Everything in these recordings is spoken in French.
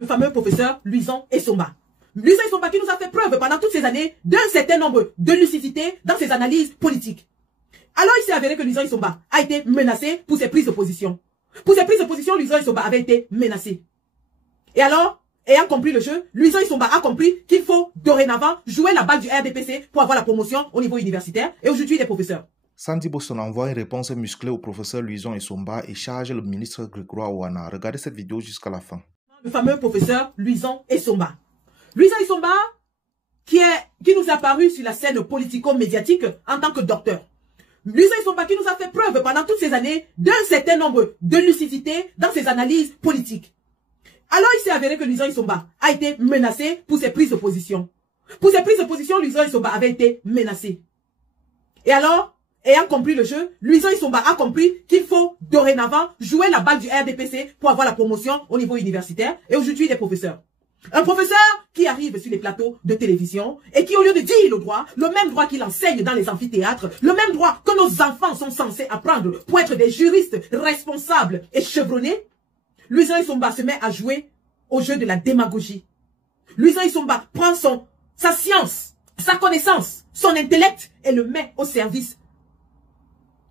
Le fameux professeur Louison Essomba. Louison Essomba qui nous a fait preuve pendant toutes ces années d'un certain nombre de lucidité dans ses analyses politiques. Alors il s'est avéré que Louison Essomba a été menacé pour ses prises de position. Pour ses prises de position, Louison Essomba avait été menacé. Et alors, ayant compris le jeu, Louison Essomba a compris qu'il faut dorénavant jouer la balle du RDPC pour avoir la promotion au niveau universitaire. Et aujourd'hui, il est professeur. Sandy Boston envoie une réponse musclée au professeur Louison Essomba et charge le ministre Grégoire Ouana. Regardez cette vidéo jusqu'à la fin. Le fameux professeur Louison Essomba. Louison Essomba qui nous a apparu sur la scène politico-médiatique en tant que docteur. Louison Essomba qui nous a fait preuve pendant toutes ces années d'un certain nombre de lucidité dans ses analyses politiques. Alors il s'est avéré que Louison Essomba a été menacé pour ses prises de position. Pour ses prises de position, Louison Essomba avait été menacé. Et alors, ayant compris le jeu, Louison Essomba a compris qu'il faut dorénavant jouer la balle du RDPC pour avoir la promotion au niveau universitaire. Et aujourd'hui, il est professeur. Un professeur qui arrive sur les plateaux de télévision et qui, au lieu de dire le même droit qu'il enseigne dans les amphithéâtres, le même droit que nos enfants sont censés apprendre pour être des juristes responsables et chevronnés, Louison Essomba se met à jouer au jeu de la démagogie. Louison Essomba prend sa science, sa connaissance, son intellect et le met au service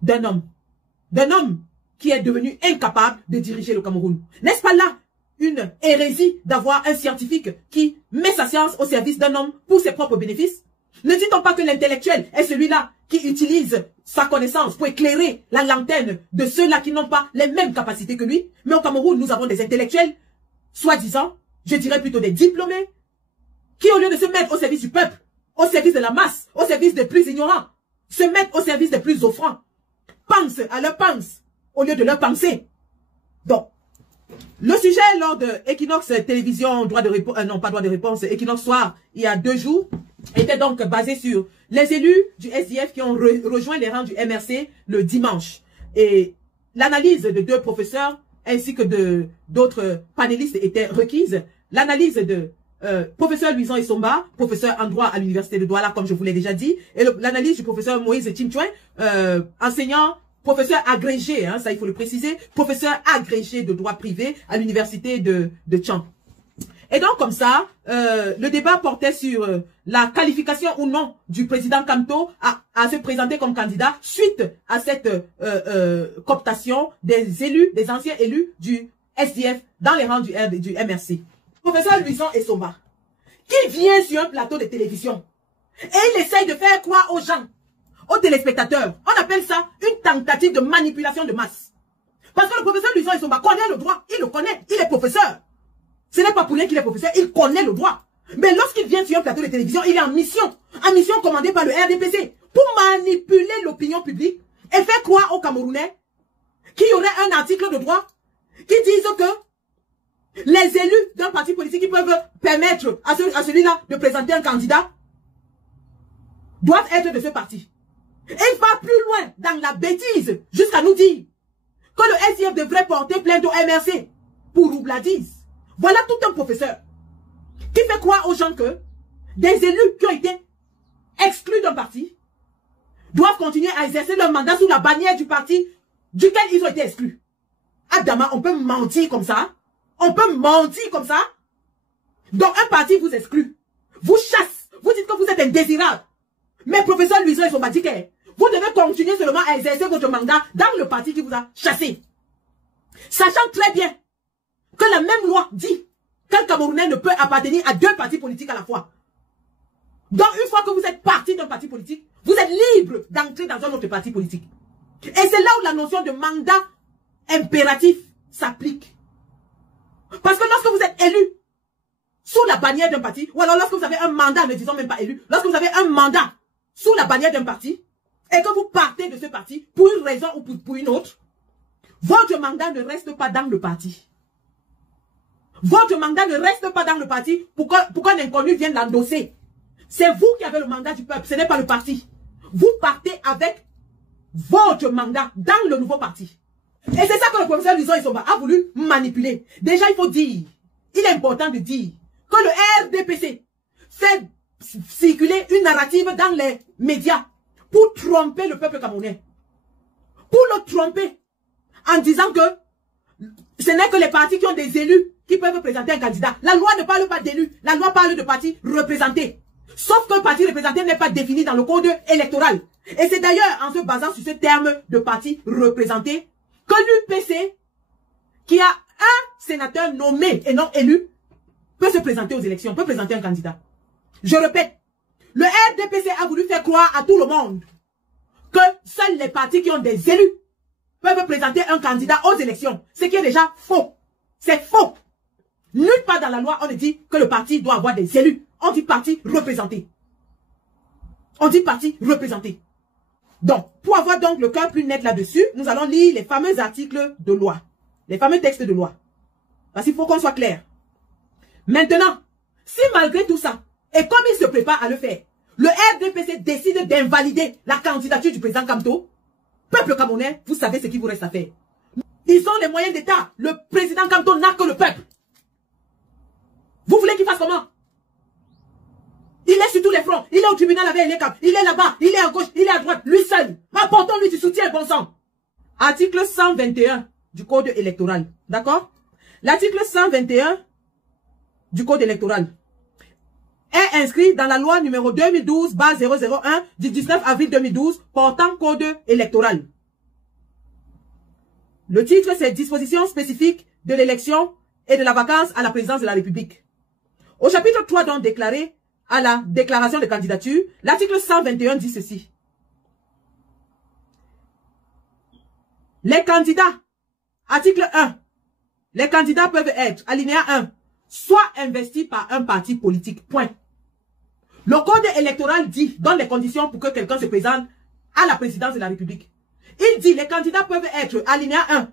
d'un homme qui est devenu incapable de diriger le Cameroun. N'est-ce pas là une hérésie d'avoir un scientifique qui met sa science au service d'un homme pour ses propres bénéfices? Ne dit-on pas que l'intellectuel est celui-là qui utilise sa connaissance pour éclairer la lanterne de ceux-là qui n'ont pas les mêmes capacités que lui? Mais au Cameroun, nous avons des intellectuels, soi-disant, je dirais plutôt des diplômés, qui au lieu de se mettre au service du peuple, au service de la masse, au service des plus ignorants, se mettent au service des plus offrants, pensent à leur pense, au lieu de leur penser. Donc, le sujet lors de Equinox Télévision, Equinox Soir, il y a 2 jours, était donc basé sur les élus du SDF qui ont rejoint les rangs du MRC le dimanche. Et l'analyse de 2 professeurs ainsi que d'autres panélistes était requise. L'analyse de professeur Louison Essomba, professeur en droit à l'université de Douala, comme je vous l'ai déjà dit, et l'analyse du professeur Moïse Timchouin, enseignant, professeur agrégé, hein, ça il faut le préciser, professeur agrégé de droit privé à l'université de Tchang. Et donc comme ça, le débat portait sur la qualification ou non du président Kamto à se présenter comme candidat suite à cette cooptation des élus, des anciens élus du SDF dans les rangs du MRC. Professeur Louison Essomba, qui vient sur un plateau de télévision et il essaye de faire croire aux gens, aux téléspectateurs, on appelle ça une tentative de manipulation de masse. Parce que le professeur Louison Essomba connaît le droit, il le connaît, il est professeur. Ce n'est pas pour rien qu'il est professeur, il connaît le droit. Mais lorsqu'il vient sur un plateau de télévision, il est en mission commandée par le RDPC, pour manipuler l'opinion publique et faire croire aux Camerounais qu'il y aurait un article de droit qui dise que les élus d'un parti politique qui peuvent permettre à celui-là de présenter un candidat doivent être de ce parti. Et il va plus loin dans la bêtise jusqu'à nous dire que le SIF devrait porter plainte au MRC pour roubladise. Voilà tout un professeur qui fait croire aux gens que des élus qui ont été exclus d'un parti doivent continuer à exercer leur mandat sous la bannière du parti duquel ils ont été exclus. Adama, on peut mentir comme ça? On peut mentir comme ça? Donc un parti vous exclut, vous chasse, vous dites que vous êtes indésirable. Mais professeur Louison Essomba dit que vous devez continuer seulement à exercer votre mandat dans le parti qui vous a chassé. Sachant très bien que la même loi dit qu'un Camerounais ne peut appartenir à 2 partis politiques à la fois. Donc une fois que vous êtes parti d'un parti politique, vous êtes libre d'entrer dans un autre parti politique. Et c'est là où la notion de mandat impératif s'applique. Parce que lorsque vous êtes élu sous la bannière d'un parti, ou alors lorsque vous avez un mandat, ne disons même pas élu, lorsque vous avez un mandat sous la bannière d'un parti, et que vous partez de ce parti pour une raison ou pour une autre, votre mandat ne reste pas dans le parti. Votre mandat ne reste pas dans le parti pour qu'un inconnu vienne l'endosser. C'est vous qui avez le mandat du peuple, ce n'est pas le parti. Vous partez avec votre mandat dans le nouveau parti. Et c'est ça que le professeur Louison Essomba a voulu manipuler. Déjà, il faut dire, il est important de dire que le RDPC fait circuler une narrative dans les médias pour tromper le peuple camerounais. Pour le tromper en disant que ce n'est que les partis qui ont des élus qui peuvent présenter un candidat. La loi ne parle pas d'élus. La loi parle de partis représentés. Sauf que parti représenté n'est pas défini dans le code électoral. Et c'est d'ailleurs en se basant sur ce terme de parti représenté que l'UPC, qui a un sénateur nommé et non élu, peut se présenter aux élections, peut présenter un candidat. Je répète, le RDPC a voulu faire croire à tout le monde que seuls les partis qui ont des élus peuvent présenter un candidat aux élections. Ce qui est déjà faux. C'est faux. Nulle part dans la loi, on ne dit que le parti doit avoir des élus. On dit parti représenté. On dit parti représenté. Donc, pour avoir donc le cœur plus net là-dessus, nous allons lire les fameux articles de loi. Les fameux textes de loi. Parce qu'il faut qu'on soit clair. Maintenant, si malgré tout ça, et comme il se prépare à le faire, le RDPC décide d'invalider la candidature du président Kamto, peuple camerounais, vous savez ce qu'il vous reste à faire. Ils ont les moyens d'État. Le président Kamto n'a que le peuple. Vous voulez qu'il fasse comment? Il est sur tous les fronts. Il est au tribunal avec les câbles. Il est là-bas. Il est à gauche. Il est à droite. Lui seul. Apportons-lui du soutien, bon sang. Article 121 du code électoral. D'accord? L'article 121 du code électoral est inscrit dans la loi numéro 2012-001 du 19 avril 2012 portant code électoral. Le titre, c'est dispositions spécifiques de l'élection et de la vacance à la présidence de la République. Au chapitre 3, donc déclaré à la déclaration de candidature, l'article 121 dit ceci. Les candidats, article 1, les candidats peuvent être, alinéa 1, soit investis par un parti politique, point. Le code électoral dit, donne les conditions pour que quelqu'un se présente à la présidence de la République. Il dit, les candidats peuvent être, alinéa 1,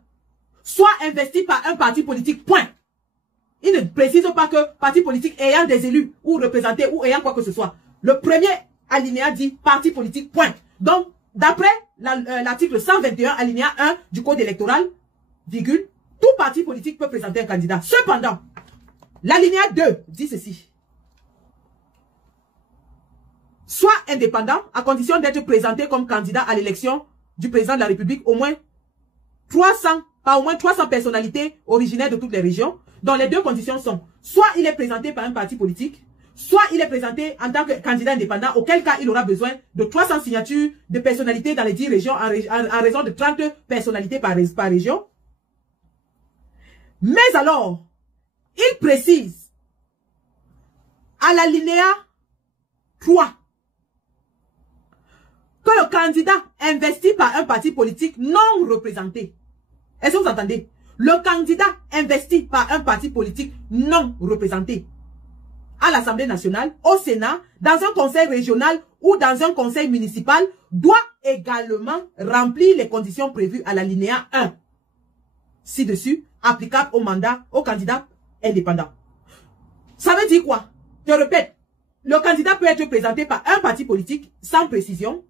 soit investis par un parti politique, point. Il ne précise pas que parti politique ayant des élus ou représentés ou ayant quoi que ce soit. Le premier alinéa dit parti politique, point. Donc, d'après l'article 121, alinéa 1 du code électoral, virgule, tout parti politique peut présenter un candidat. Cependant, l'alinéa 2 dit ceci. Soit indépendant, à condition d'être présenté comme candidat à l'élection du président de la République au moins 300 personnalités originaires de toutes les régions, dont les deux conditions sont, soit il est présenté par un parti politique, soit il est présenté en tant que candidat indépendant, auquel cas il aura besoin de 300 signatures de personnalités dans les 10 régions, en raison de 30 personnalités par région. Mais alors, il précise, à l'alinéa 3, que le candidat investi par un parti politique non représenté. Est-ce que vous entendez? Le candidat investi par un parti politique non représenté à l'Assemblée nationale, au Sénat, dans un conseil régional ou dans un conseil municipal doit également remplir les conditions prévues à l'alinéa 1. Ci-dessus, applicable au mandat, au candidat indépendant. Ça veut dire quoi? Je répète, le candidat peut être présenté par un parti politique sans précision,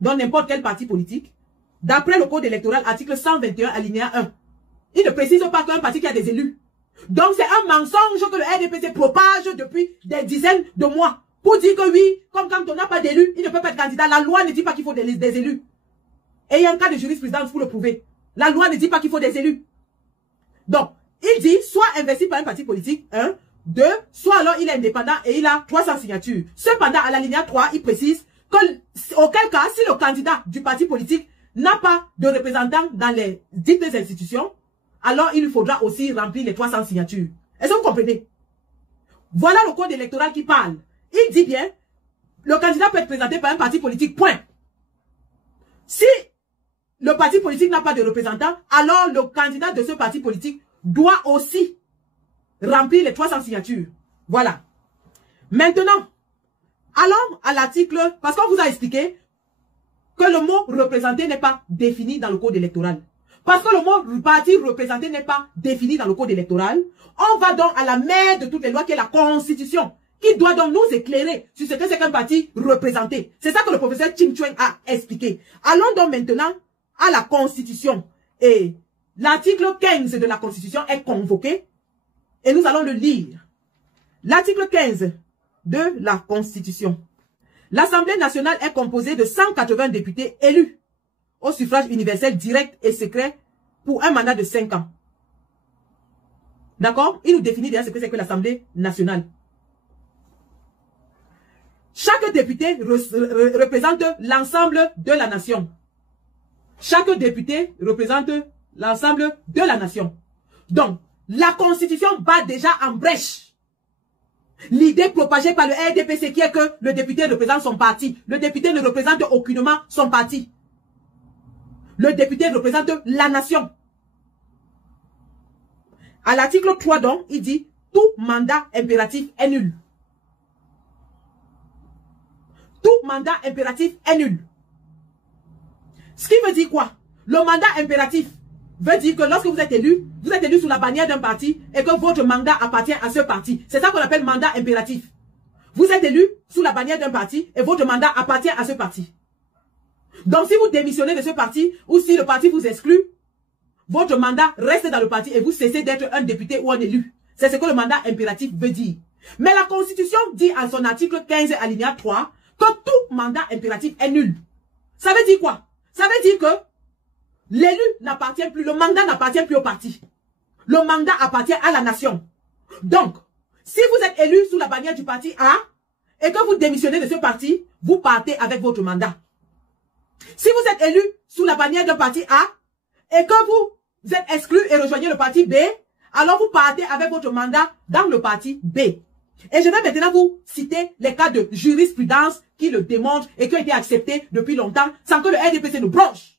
dans n'importe quel parti politique, d'après le code électoral, article 121, alinéa 1. Il ne précise pas qu'un parti qui a des élus. Donc c'est un mensonge que le RDPC propage depuis des dizaines de mois. Pour dire que oui, comme quand on n'a pas d'élus, il ne peut pas être candidat. La loi ne dit pas qu'il faut des élus. Et il y a un cas de jurisprudence pour le prouver. La loi ne dit pas qu'il faut des élus. Donc, il dit soit investi par un parti politique, 1, 2, soit alors il est indépendant et il a 300 signatures. Cependant, à l'alinéa 3, il précise que, auquel cas, si le candidat du parti politique n'a pas de représentant dans les dites institutions, alors il lui faudra aussi remplir les 300 signatures. Est-ce que vous comprenez? Voilà le code électoral qui parle. Il dit bien, le candidat peut être présenté par un parti politique, point. Si le parti politique n'a pas de représentant, alors le candidat de ce parti politique doit aussi remplir les 300 signatures. Voilà. Maintenant, allons à l'article, parce qu'on vous a expliqué que le mot représenté n'est pas défini dans le code électoral. Parce que le mot parti représenté n'est pas défini dans le code électoral, on va donc à la mère de toutes les lois qui est la Constitution, qui doit donc nous éclairer sur ce que c'est qu'un parti représenté. C'est ça que le professeur Ching Chueng a expliqué. Allons donc maintenant à la Constitution. Et l'article 15 de la Constitution est convoqué et nous allons le lire. L'article 15 de la Constitution. L'Assemblée nationale est composée de 180 députés élus au suffrage universel direct et secret pour un mandat de 5 ans. D'accord? Il nous définit déjà ce que c'est que l'Assemblée nationale. Chaque député représente l'ensemble de la nation. Chaque député représente l'ensemble de la nation. Donc, la Constitution bat déjà en brèche l'idée propagée par le RDPC qui est que le député représente son parti. Le député ne représente aucunement son parti. Le député représente la nation. À l'article 3 donc, il dit tout mandat impératif est nul. Tout mandat impératif est nul. Ce qui veut dire quoi? Le mandat impératif veut dire que lorsque vous êtes élu sous la bannière d'un parti et que votre mandat appartient à ce parti. C'est ça qu'on appelle mandat impératif. Vous êtes élu sous la bannière d'un parti et votre mandat appartient à ce parti. Donc si vous démissionnez de ce parti ou si le parti vous exclut, votre mandat reste dans le parti et vous cessez d'être un député ou un élu. C'est ce que le mandat impératif veut dire. Mais la Constitution dit en son article 15 alinéa 3 que tout mandat impératif est nul. Ça veut dire quoi? Ça veut dire que l'élu n'appartient plus, le mandat n'appartient plus au parti. Le mandat appartient à la nation. Donc, si vous êtes élu sous la bannière du parti A et que vous démissionnez de ce parti, vous partez avec votre mandat. Si vous êtes élu sous la bannière d'un parti A et que vous êtes exclu et rejoignez le parti B, alors vous partez avec votre mandat dans le parti B. Et je vais maintenant vous citer les cas de jurisprudence qui le démontrent et qui ont été acceptés depuis longtemps sans que le RDPC nous bronche.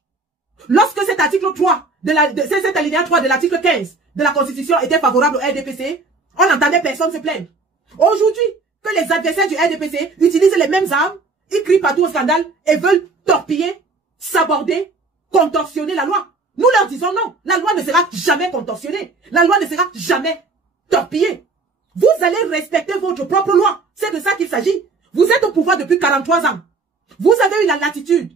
Lorsque cet article 3, cet alinéa 3 de l'article 15 de la Constitution était favorable au RDPC, on n'entendait personne se plaindre. Aujourd'hui, que les adversaires du RDPC utilisent les mêmes armes, ils crient partout au scandale et veulent torpiller, saborder, contorsionner la loi. Nous leur disons non, la loi ne sera jamais contorsionnée. La loi ne sera jamais torpillée. Vous allez respecter votre propre loi. C'est de ça qu'il s'agit. Vous êtes au pouvoir depuis 43 ans. Vous avez eu la latitude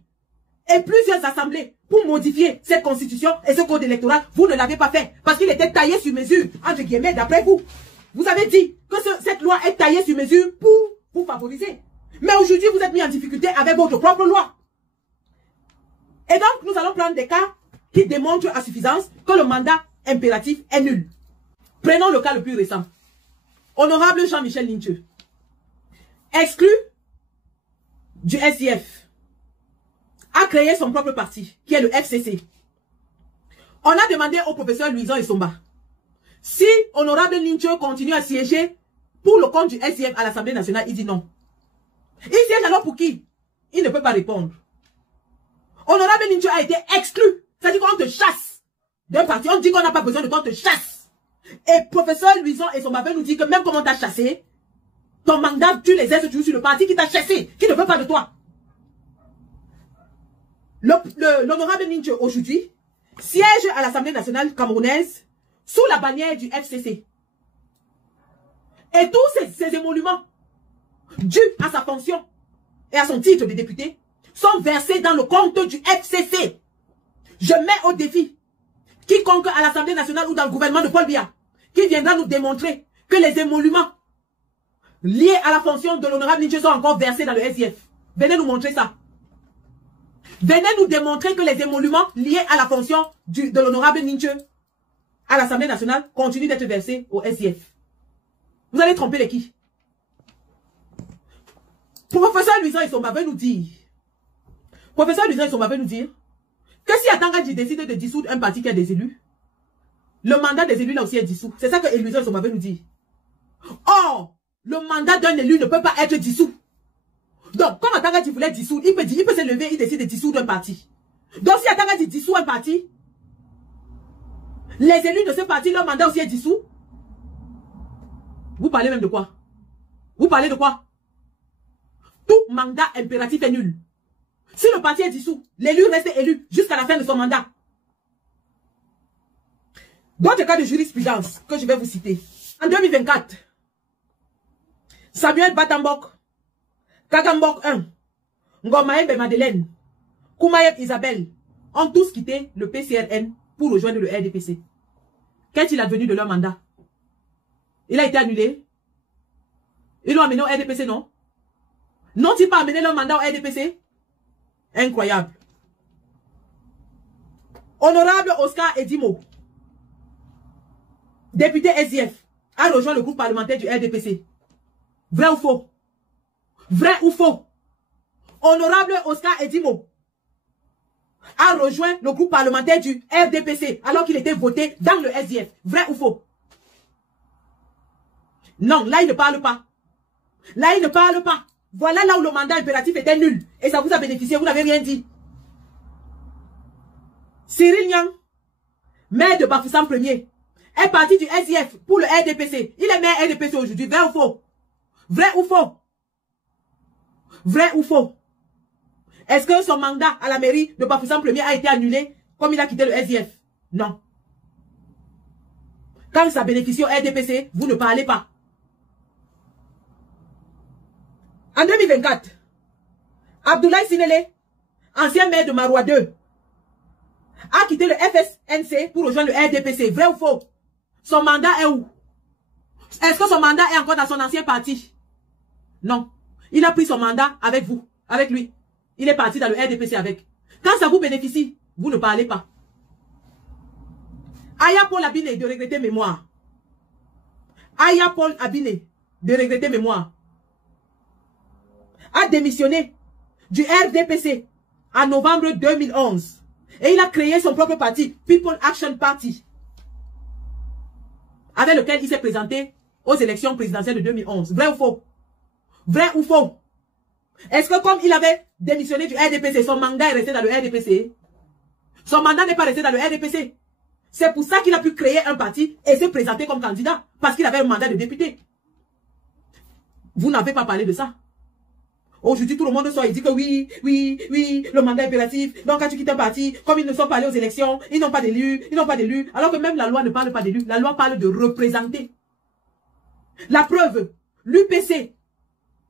et plusieurs assemblées pour modifier cette constitution et ce code électoral. Vous ne l'avez pas fait parce qu'il était taillé sur mesure, entre guillemets, d'après vous. Vous avez dit que cette loi est taillée sur mesure pour vous favoriser. Mais aujourd'hui, vous êtes mis en difficulté avec votre propre loi. Et donc, nous allons prendre des cas qui démontrent à suffisance que le mandat impératif est nul. Prenons le cas le plus récent. Honorable Jean-Michel Lincheux, exclu du SIF, a créé son propre parti, qui est le FCC. On a demandé au professeur Louison Essomba si Honorable Lincheux continue à siéger pour le compte du SIF à l'Assemblée nationale. Il dit non. Il siège alors pour qui? Il ne peut pas répondre. Honorable Lincheux a été exclu. C'est-à-dire qu'on te chasse d'un parti. On dit qu'on n'a pas besoin de toi, on te chasse. Et professeur Louison Essomba nous dit que même comme on t'a chassé, ton mandat, tu les aides toujours sur le parti qui t'a chassé, qui ne veut pas de toi. L'honorable Lincheux aujourd'hui siège à l'Assemblée nationale camerounaise sous la bannière du FCC. Et tous ces émoluments dus à sa fonction et à son titre de député sont versés dans le compte du FCC. Je mets au défi quiconque à l'Assemblée nationale ou dans le gouvernement de Paul Biya qui viendra nous démontrer que les émoluments liés à la fonction de l'honorable Lincheux sont encore versés dans le SIF. Venez nous montrer ça. Venez nous démontrer que les émoluments liés à la fonction de l'honorable Lincheux à l'Assemblée nationale continuent d'être versés au SIF. Vous allez tromper les qui? Professeur Louison Essomba veut nous dire, que si Atangadji décide de dissoudre un parti qui a des élus, le mandat des élus là aussi est dissous. C'est ça que Louison Essomba veut nous dire. Or, le mandat d'un élu ne peut pas être dissous. Donc, comme Atangadji voulait dissoudre, il peut se lever, il décide de dissoudre un parti. Donc, si Atangadji dissout un parti, les élus de ce parti, leur mandat aussi est dissous. Vous parlez même de quoi? Vous parlez de quoi? Tout mandat impératif est nul. Si le parti est dissous, l'élu reste élu jusqu'à la fin de son mandat. D'autres cas de jurisprudence que je vais vous citer. En 2024, Samuel Batambok, Kagambok 1, Ngomaembe Madeleine, Koumayeb Isabelle ont tous quitté le PCRN pour rejoindre le RDPC. Qu'est-il advenu de leur mandat? Il a été annulé. Ils l'ont amené au RDPC, non? N'ont-ils pas amené leur mandat au RDPC? Incroyable. Honorable Oscar Edimo, député SDF, a rejoint le groupe parlementaire du RDPC. Vrai ou faux? Vrai ou faux? Honorable Oscar Edimo a rejoint le groupe parlementaire du RDPC alors qu'il était voté dans le SDF. Vrai ou faux? Non, là il ne parle pas. Là il ne parle pas. Voilà là où le mandat impératif était nul. Et ça vous a bénéficié, vous n'avez rien dit. Cyril Niang, maire de Bafoussam 1er, est parti du SDF pour le RDPC. Il est maire RDPC aujourd'hui. Vrai ou faux? Vrai ou faux? Vrai ou faux? Est-ce que son mandat à la mairie de Bafoussam 1er a été annulé comme il a quitté le SDF? Non. Quand ça bénéficie au RDPC, vous ne parlez pas. En 2024, Abdoulaye Sinele, ancien maire de Maroua 2, a quitté le FSNC pour rejoindre le RDPC. Vrai ou faux? Son mandat est où? Est-ce que son mandat est encore dans son ancien parti? Non. Il a pris son mandat avec vous, avec lui. Il est parti dans le RDPC avec. Quand ça vous bénéficie, vous ne parlez pas. Aya Paul Abine de regretter mémoire. Aya Paul Abine de regretter mémoire a démissionné du RDPC en novembre 2011. Et il a créé son propre parti, People Action Party, avec lequel il s'est présenté aux élections présidentielles de 2011. Vrai ou faux? Vrai ou faux? Est-ce que comme il avait démissionné du RDPC, son mandat est resté dans le RDPC? Son mandat n'est pas resté dans le RDPC. C'est pour ça qu'il a pu créer un parti et se présenter comme candidat, parce qu'il avait un mandat de député. Vous n'avez pas parlé de ça. Aujourd'hui, tout le monde sort et dit que oui, le mandat impératif. Donc, quand tu quittes un parti, comme ils ne sont pas allés aux élections, ils n'ont pas d'élus, alors que même la loi ne parle pas d'élus. La loi parle de représenter. La preuve, l'UPC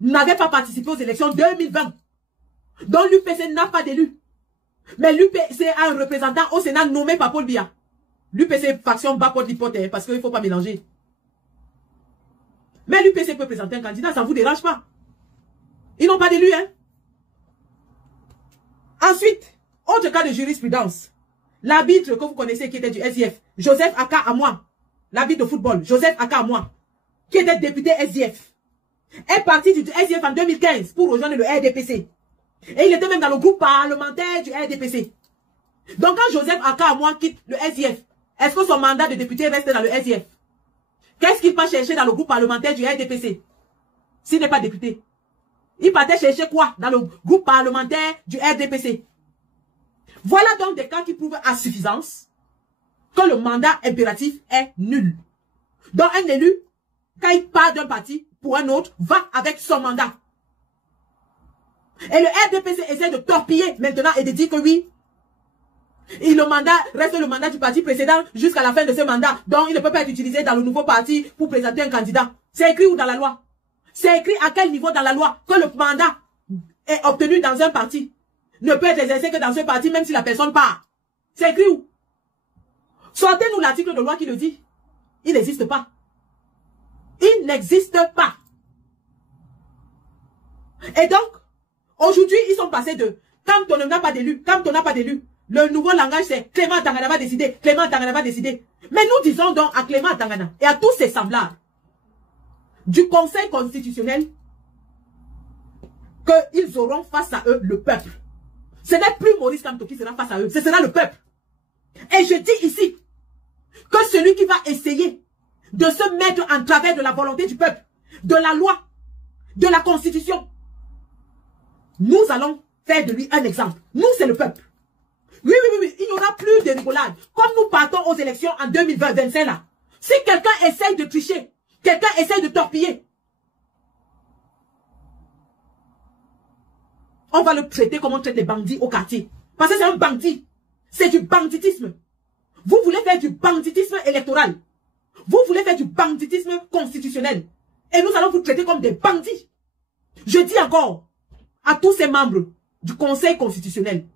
n'avait pas participé aux élections 2020. Donc, l'UPC n'a pas d'élus. Mais l'UPC a un représentant au Sénat nommé par Paul Biya. L'UPC faction bat contre l'hypothèse parce qu'il ne faut pas mélanger. Mais l'UPC peut présenter un candidat, ça ne vous dérange pas. Ils n'ont pas d'élu, hein. Ensuite, autre cas de jurisprudence. L'arbitre que vous connaissez qui était du SDF, Joseph Aka Amoua, l'arbitre de football, Joseph Aka Amoua, qui était député SDF, est parti du SDF en 2015 pour rejoindre le RDPC. Et il était même dans le groupe parlementaire du RDPC. Donc quand Joseph Aka Amoua quitte le SDF, est-ce que son mandat de député reste dans le SDF? Qu'est-ce qu'il va chercher dans le groupe parlementaire du RDPC s'il n'est pas député? Il partait chercher quoi dans le groupe parlementaire du RDPC? Voilà donc des cas qui prouvent à suffisance que le mandat impératif est nul. Donc un élu, quand il part d'un parti pour un autre, va avec son mandat. Et le RDPC essaie de torpiller maintenant et de dire que oui, et le mandat reste le mandat du parti précédent jusqu'à la fin de ce mandat. Donc il ne peut pas être utilisé dans le nouveau parti pour présenter un candidat. C'est écrit où dans la loi? C'est écrit à quel niveau dans la loi que le mandat est obtenu dans un parti ne peut être exercé que dans ce parti même si la personne part. C'est écrit où? Sortez-nous l'article de loi qui le dit. Il n'existe pas. Il n'existe pas. Et donc, aujourd'hui, ils sont passés de quand on n'a pas d'élu, quand on n'a pas d'élu, le nouveau langage c'est Clément Tangana va décider, Clément Tangana va décider. Mais nous disons donc à Clément Tangana et à tous ses semblables du Conseil constitutionnel qu'ils auront face à eux le peuple. Ce n'est plus Maurice Kamto qui sera face à eux, ce sera le peuple. Et je dis ici que celui qui va essayer de se mettre en travers de la volonté du peuple, de la loi, de la constitution, nous allons faire de lui un exemple. Nous, c'est le peuple. Oui, il n'y aura plus de rigolade. Comme nous partons aux élections en 2025 là, si quelqu'un essaye de tricher, quelqu'un essaye de torpiller, on va le traiter comme on traite les bandits au quartier. Parce que c'est un bandit. C'est du banditisme. Vous voulez faire du banditisme électoral. Vous voulez faire du banditisme constitutionnel. Et nous allons vous traiter comme des bandits. Je dis encore à tous ces membres du Conseil constitutionnel,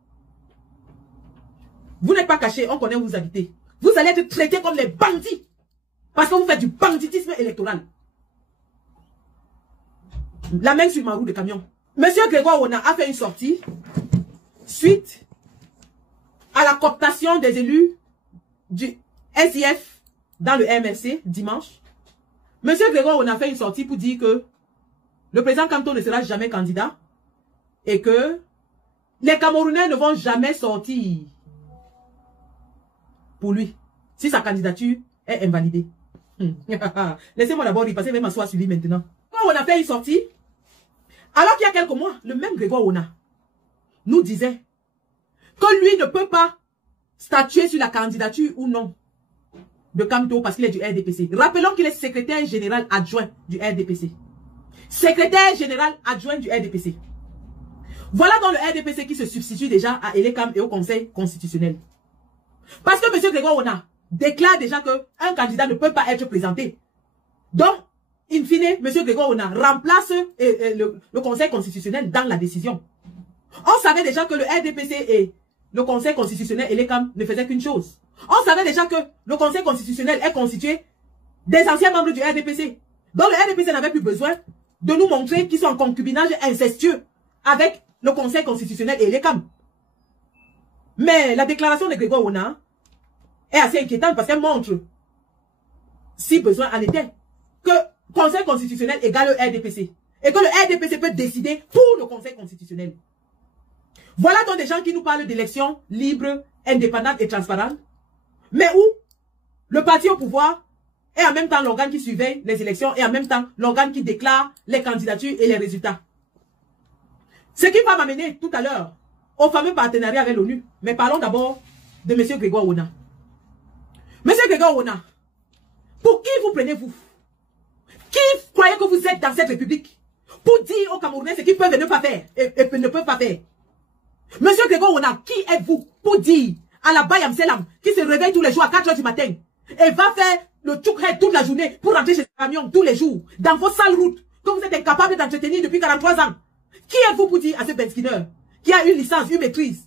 vous n'êtes pas cachés, on connaît où vous habitez. Vous allez être traités comme des bandits. Parce que vous faites du banditisme électoral. La main sur ma roue de camion. Monsieur Grégoire Ona a fait une sortie suite à la cooptation des élus du SIF dans le MRC dimanche. Monsieur Grégoire, on a fait une sortie pour dire que le président Kamto ne sera jamais candidat et que les Camerounais ne vont jamais sortir pour lui si sa candidature est invalidée. Laissez-moi d'abord y passer, je vais m'asseoir sur lui maintenant. Quand on a fait une sortie, alors qu'il y a quelques mois, le même Grégoire Ona nous disait que lui ne peut pas statuer sur la candidature ou non de Kamto parce qu'il est du RDPC. Rappelons qu'il est secrétaire général adjoint du RDPC. Secrétaire général adjoint du RDPC. Voilà donc le RDPC qui se substitue déjà à Elekam et au Conseil constitutionnel. Parce que M. Grégoire Ona déclare déjà qu'un candidat ne peut pas être présenté. Donc, in fine, M. Grégoire Ona remplace le Conseil constitutionnel dans la décision. On savait déjà que le RDPC et le Conseil constitutionnel et l'ECAM ne faisaient qu'une chose. On savait déjà que le Conseil constitutionnel est constitué des anciens membres du RDPC. Donc le RDPC n'avait plus besoin de nous montrer qu'ils sont en concubinage incestueux avec le Conseil constitutionnel et l'ECAM. Mais la déclaration de Grégoire Ona est assez inquiétante parce qu'elle montre, si besoin en était, que le Conseil constitutionnel égale le RDPC. Et que le RDPC peut décider pour le Conseil constitutionnel. Voilà donc des gens qui nous parlent d'élections libres, indépendantes et transparentes, mais où le parti au pouvoir est en même temps l'organe qui surveille les élections et en même temps l'organe qui déclare les candidatures et les résultats. Ce qui va m'amener tout à l'heure au fameux partenariat avec l'ONU. Mais parlons d'abord de M. Grégoire Ona. M. Grégoire Ona, pour qui vous prenez-vous? Qui croyez que vous êtes dans cette république pour dire aux Camerounais ce qu'ils peuvent et ne pas faire et ne peuvent pas faire? Monsieur Grégoire Ona, qui êtes-vous pour dire à la Bayam Selam qui se réveille tous les jours à 4 h du matin et va faire le tchoukhet toute la journée pour rentrer chez ses camions tous les jours dans vos sales routes que vous êtes incapable d'entretenir depuis 43 ans? Qui êtes-vous pour dire à ce Benskinner qui a une licence, une maîtrise